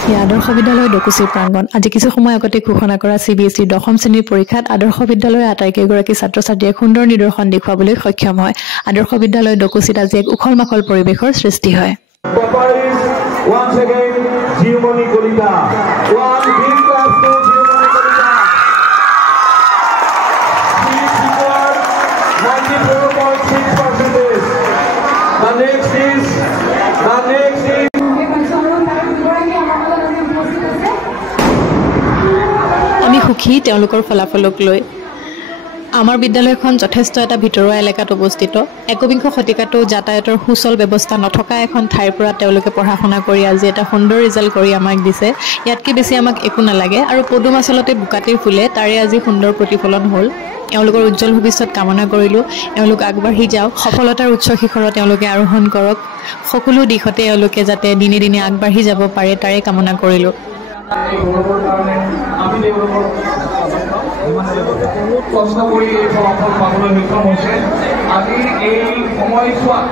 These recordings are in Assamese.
আদৰ্শ বিদ্যালয় ডকুচিৰ প্ৰাংগণ আজি কিছু সময় আগতে ঘোষণা কৰা CBSE দশম শ্ৰেণীৰ পৰীক্ষাত আদৰ্শ বিদ্যালয়ৰ আটাইকেইগৰাকী ছাত্ৰ-ছাত্ৰীয়ে সুন্দৰ নিদৰ্শন দেখুৱাবলৈ সক্ষম হয় আদৰ্শ বিদ্যালয় ডকুচিত আজি এক উখল-মাখল পৰিৱেশৰ সৃষ্টি হয় once again Jimoni Kolita one big class to Jimoni Kolita she scored 94.6%. The next is আমি সুখী তেওঁলোকৰ ফলাফলক লৈ আমাৰ বিদ্যালয়খন যথেষ্ট এটা ভিতৰুৱা এলেকাত অৱস্থিত একবিংশ শতিকাটো যাতায়াতৰ সুচল ব্যৱস্থা নথকা এখন ঠাইৰ পৰা তেওঁলোকে পঢ়া-শুনা কৰি আজি এটা সুন্দৰ ৰিজাল্ট কৰি আমাক দিছে ইয়াতকৈ বেছি আমাক একো নালাগে আৰু পদুম আচলতে বুকাটিৰ ফুলে তাৰে আজি সুন্দৰ প্ৰতিফলন হ'ল এওঁলোকৰ উজ্জ্বল ভৱিষ্যত কামনা কৰিলোঁ এওঁলোক আগবাঢ়ি যাওক সফলতাৰ উচ্চ শিখৰত তেওঁলোকে আৰোহণ কৰক সকলো দিশতে এওঁলোকে যাতে দিনে দিনে আগবাঢ়ি যাব পাৰে তাৰে কামনা কৰিলোঁ কষ্ট কৰি এই ফলাফল পাবলৈ সক্ষম হৈছে আজি এই সময়ছোৱাত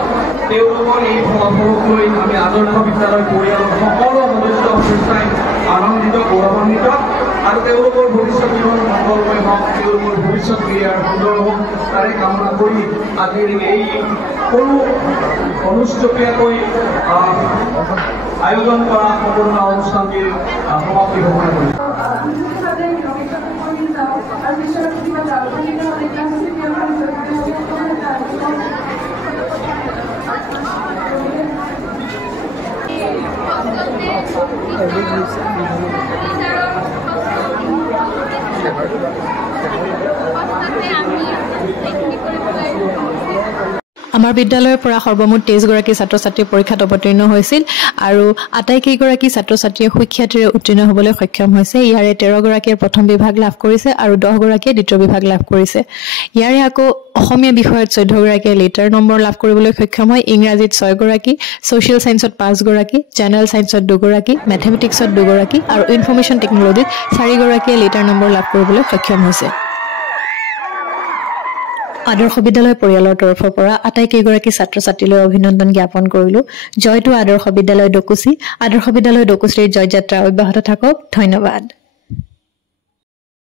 তেওঁলোকৰ এই ফলাফলক লৈ আমি আদৰ্শ বিদ্যালয় পৰিয়ালৰ সকলো সদস্য সদস্যাই আনন্দিত গৌৰৱান্বিত আৰু তেওঁলোকৰ ভৱিষ্যত জীৱন মংগলময় হওক তেওঁলোকৰ ভৱিষ্যত ক্ৰিয়াৰ সুন্দৰ হওক তাৰে কামনা কৰি আজিৰ এই সৰু অনুষ্ঠপীয়াকৈ আয়োজন কৰা সম্পূৰ্ণ অনুষ্ঠানটিৰ সমাপ্তি ঘোষণা কৰিছোঁ আমাৰ বিদ্যালয়ৰ পৰা সৰ্বমুঠ 23 গৰাকী ছাত্ৰ-ছাত্ৰী পৰীক্ষাত অৱতীৰ্ণ হৈছিল আৰু আটাইকেইগৰাকী ছাত্ৰ-ছাত্ৰীয়ে সুখ্যাতিৰে উত্তীৰ্ণ হ'বলৈ সক্ষম হৈছে ইয়াৰে 13 গৰাকীয়ে প্ৰথম বিভাগ লাভ কৰিছে আৰু 10 গৰাকীয়ে দ্বিতীয় বিভাগ লাভ কৰিছে ইয়াৰে আকৌ অসমীয়া বিষয়ত 14 গৰাকীয়ে লেটাৰ নম্বৰ লাভ কৰিবলৈ সক্ষম হয় ইংৰাজীত 6 গৰাকী সোশ্যাল সায়েন্সত 5 গৰাকী জেনাৰেল সায়েন্সত 2 গৰাকী ম্যাথমেটিক্সত 2 গৰাকী আৰু ইনফৰমেশন টেকনলজিত 4 গৰাকীয়ে লেটাৰ নম্বৰ লাভ কৰিবলৈ সক্ষম হৈছে আদৰ্শ বিদ্যালয় পৰিয়ালৰ তৰফৰ পৰা আটাইকেইগৰাকী ছাত্ৰ-ছাত্ৰীলৈ অভিনন্দন জ্ঞাপন কৰিলোঁ জয়টো আদৰ্শ বিদ্যালয় ডকুচি আদৰ্শ বিদ্যালয় ডকুচিৰ জয়যাত্ৰা অব্যাহত থাকক ধন্যবাদ